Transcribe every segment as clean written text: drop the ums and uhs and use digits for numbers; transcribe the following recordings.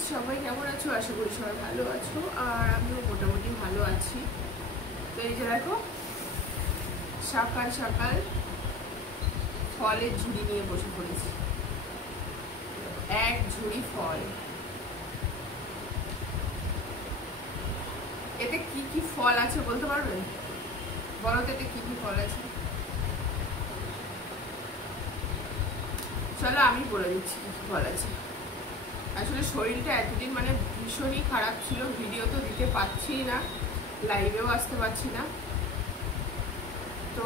Friends, সবাই কেমন আছো? আশা করি সবাই ভালো আছো, আর আমিও মোটামুটি ভালো আছি। তো এই যে দেখো, সকাল সকাল ফলের ঝুড়ি নিয়ে বসে পড়েছি। এক ঝুড়ি ফল। এতে কি কি ফল আছে বলতে পারবে? বলো তো এতে কি কি ফল আছে। চলো আমি বলে দিচ্ছি কি কি ফল আছে। আসলে শরীরটা এতদিন ভীষণই খারাপ ছিল, ভিডিও তো দিতে পারছি না, লাইভেও আসতে পারছি না, তো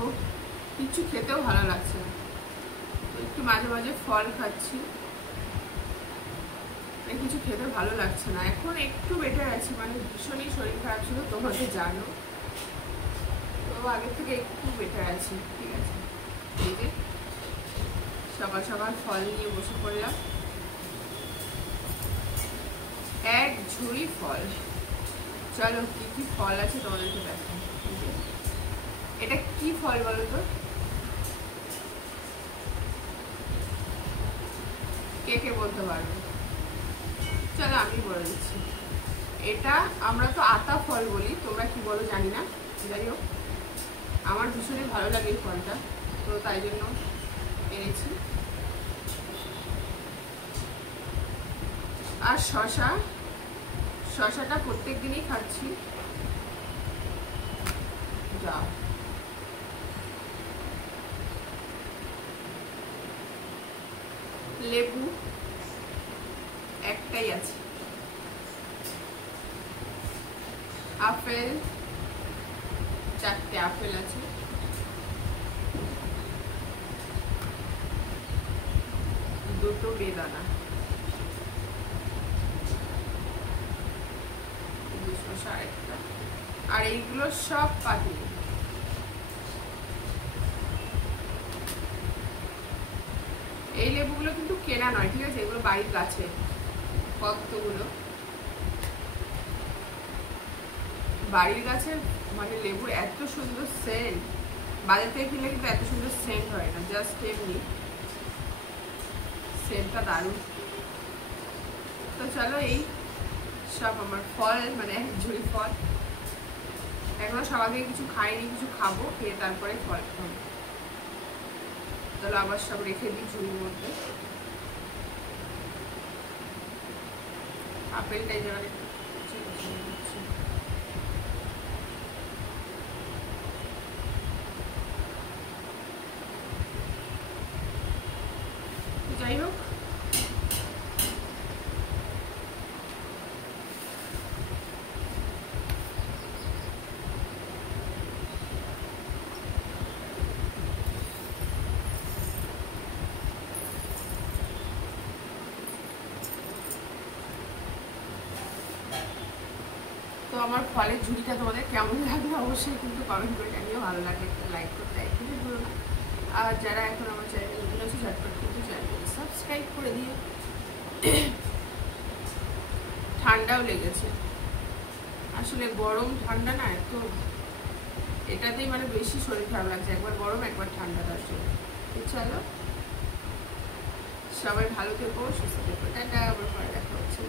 কিছু খেতেও ভালো লাগছে না। একটু মাঝে মাঝে ফল খাচ্ছি, কিছু খেতে ভালো লাগছে না। এখন একটু বেটার আছি, ভীষণই শরীর খারাপ ছিল, তোমরা তো জানো, তো আগের থেকে একটু বেটার আছি। ঠিক আছে, এই যে সকাল সকাল ফল নিয়ে বসে পড়লাম, এক ঝুড়ি ফল। চলো কি কি ফল আছে তোমাদেরকে দেখো। এটা কি ফল বলো তো? কে কে বলতে পারবে? চলো আমি বলে দিচ্ছি। এটা আমরা তো আতা ফল বলি, তোমরা কি বলো জানি না, যাই হোক আমার ভীষণই ভালো লাগে এই ফলটা, তো তাই জন্য এনেছি। আর শশাটা প্রত্যেক দিনই খাচ্ছি। যা লেবু একটাই আছে, আপেল চারটে আপেল আছে, দুটো বেদানা, আর এইগুলো সব পাতি। এই লেবুগুলো কিন্তু কেনা নয়, ঠিক আছে, এগুলো বাড়ির গাছে কতগুলো বাড়ির গাছে, লেবুর এত সুন্দর সেন্ট, বাজার থেকে কিনলে কিন্তু এত সুন্দর সেন্ট হয় না, জাস্ট এমনি সেন্টটা দারুণ। তো চলো এই সব আমার ফল, এক ঝুড়ি ফল। এখনো সকাল থেকে কিছু খাইনি, কিছু খাবো, খেয়ে তারপরে ফল খাবো। চলো আবার সব রেখে দিই ঝুড়ির মধ্যে। আপেলটাই যাবে, যাই হোক তো আমার ফলের ঝুড়িটা তোমাদের কেমন লাগলো অবশ্যই কিন্তু কমেন্ট করে জানিও। ভালো লাগলে একটা লাইক করতে একদমই ভুলো না, আর যারা এখন আমার চ্যানেলে নতুন আছে ঝটপট কিন্তু চ্যানেলটাকে সাবস্ক্রাইব করে দিও। ঠান্ডাও লেগেছে, আসলে গরম ঠান্ডা না, তো এটাতেই বেশি শরীর খারাপ লাগছে, একবার গরম একবার ঠান্ডা, তার জন্য। চলো সবাই ভালো থেকো, সুস্থ থেকো, টাটা, আবার পরে দেখা হচ্ছে।